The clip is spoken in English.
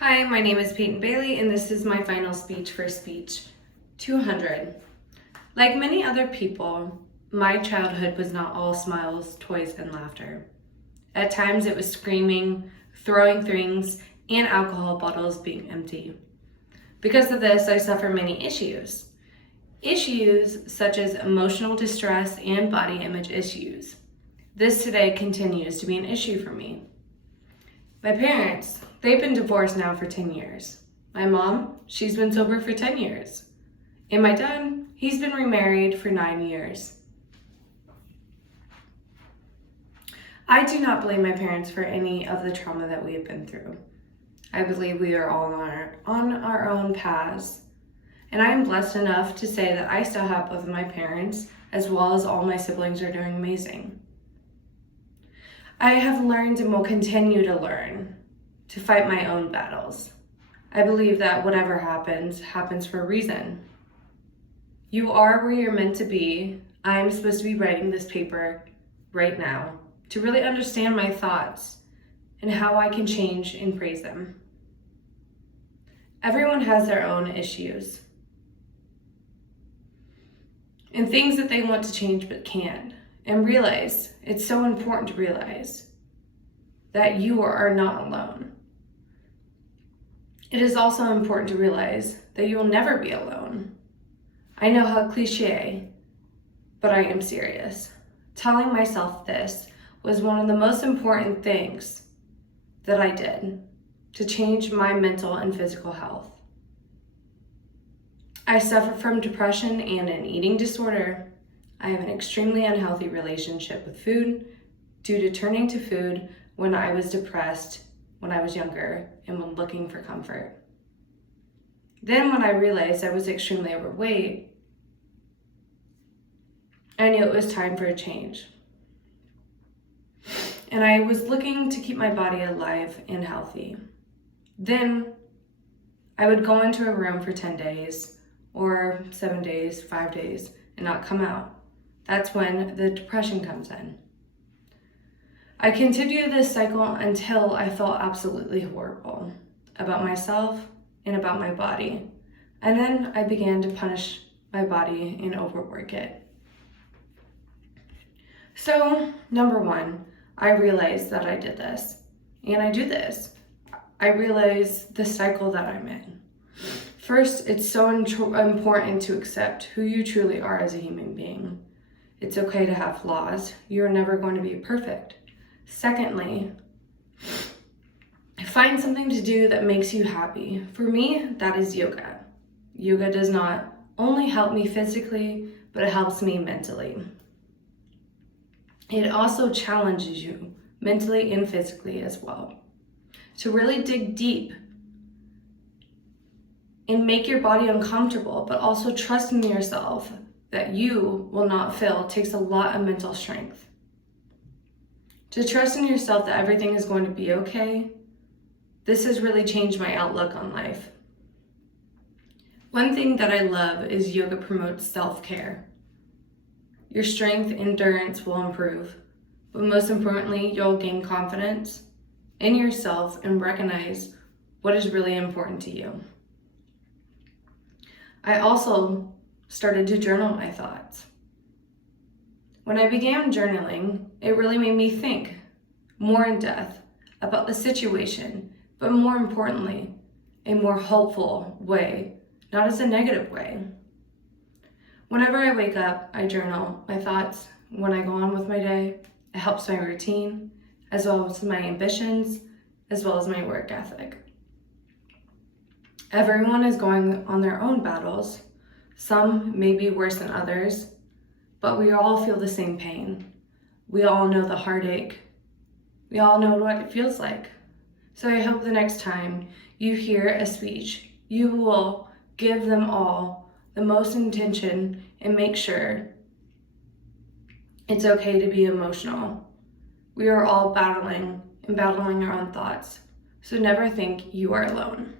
Hi, my name is Peyton Bailey, and this is my final speech for Speech 200. Like many other people, my childhood was not all smiles, toys, and laughter. At times it was screaming, throwing things, and alcohol bottles being empty. Because of this, I suffer many issues. Issues such as emotional distress and body image issues. This today continues to be an issue for me. My parents, they've been divorced now for 10 years. My mom, she's been sober for 10 years. And my dad, he's been remarried for 9 years. I do not blame my parents for any of the trauma that we have been through. I believe we are all on our own paths. And I am blessed enough to say that I still have both of my parents, as well as all my siblings are doing amazing. I have learned and will continue to learn to fight my own battles. I believe that whatever happens, happens for a reason. You are where you're meant to be. I am supposed to be writing this paper right now to really understand my thoughts and how I can change and praise them. Everyone has their own issues and things that they want to change but can't. And realize, it's so important to realize that you are not alone. It is also important to realize that you will never be alone. I know how cliche, but I am serious. Telling myself this was one of the most important things that I did to change my mental and physical health. I suffer from depression and an eating disorder. I have an extremely unhealthy relationship with food due to turning to food when I was depressed when I was younger and when looking for comfort. Then when I realized I was extremely overweight, I knew it was time for a change. And I was looking to keep my body alive and healthy. Then I would go into a room for 10 days or 7 days, 5 days, and not come out. That's when the depression comes in. I continued this cycle until I felt absolutely horrible about myself and about my body. And then I began to punish my body and overwork it. So, number one, I realized that I did this. And I do this. I realize the cycle that I'm in. First, it's so important to accept who you truly are as a human being. It's okay to have flaws. You're never going to be perfect. Secondly, find something to do that makes you happy. For me, that is yoga. Yoga does not only help me physically, but it helps me mentally. It also challenges you mentally and physically as well. To really dig deep and make your body uncomfortable, but also trust in yourself that you will not fail takes a lot of mental strength. To trust in yourself that everything is going to be okay, this has really changed my outlook on life. One thing that I love is yoga promotes self-care. Your strength, endurance will improve, but most importantly, you'll gain confidence in yourself and recognize what is really important to you. I also started to journal my thoughts. When I began journaling, it really made me think more in depth about the situation, but more importantly, a more hopeful way, not as a negative way. Whenever I wake up, I journal my thoughts. When I go on with my day, it helps my routine, as well as my ambitions, as well as my work ethic. Everyone is going on their own battles. Some may be worse than others, but we all feel the same pain. We all know the heartache. We all know what it feels like. So I hope the next time you hear a speech, you will give them all the most intention and make sure it's okay to be emotional. We are all battling our own thoughts. So never think you are alone.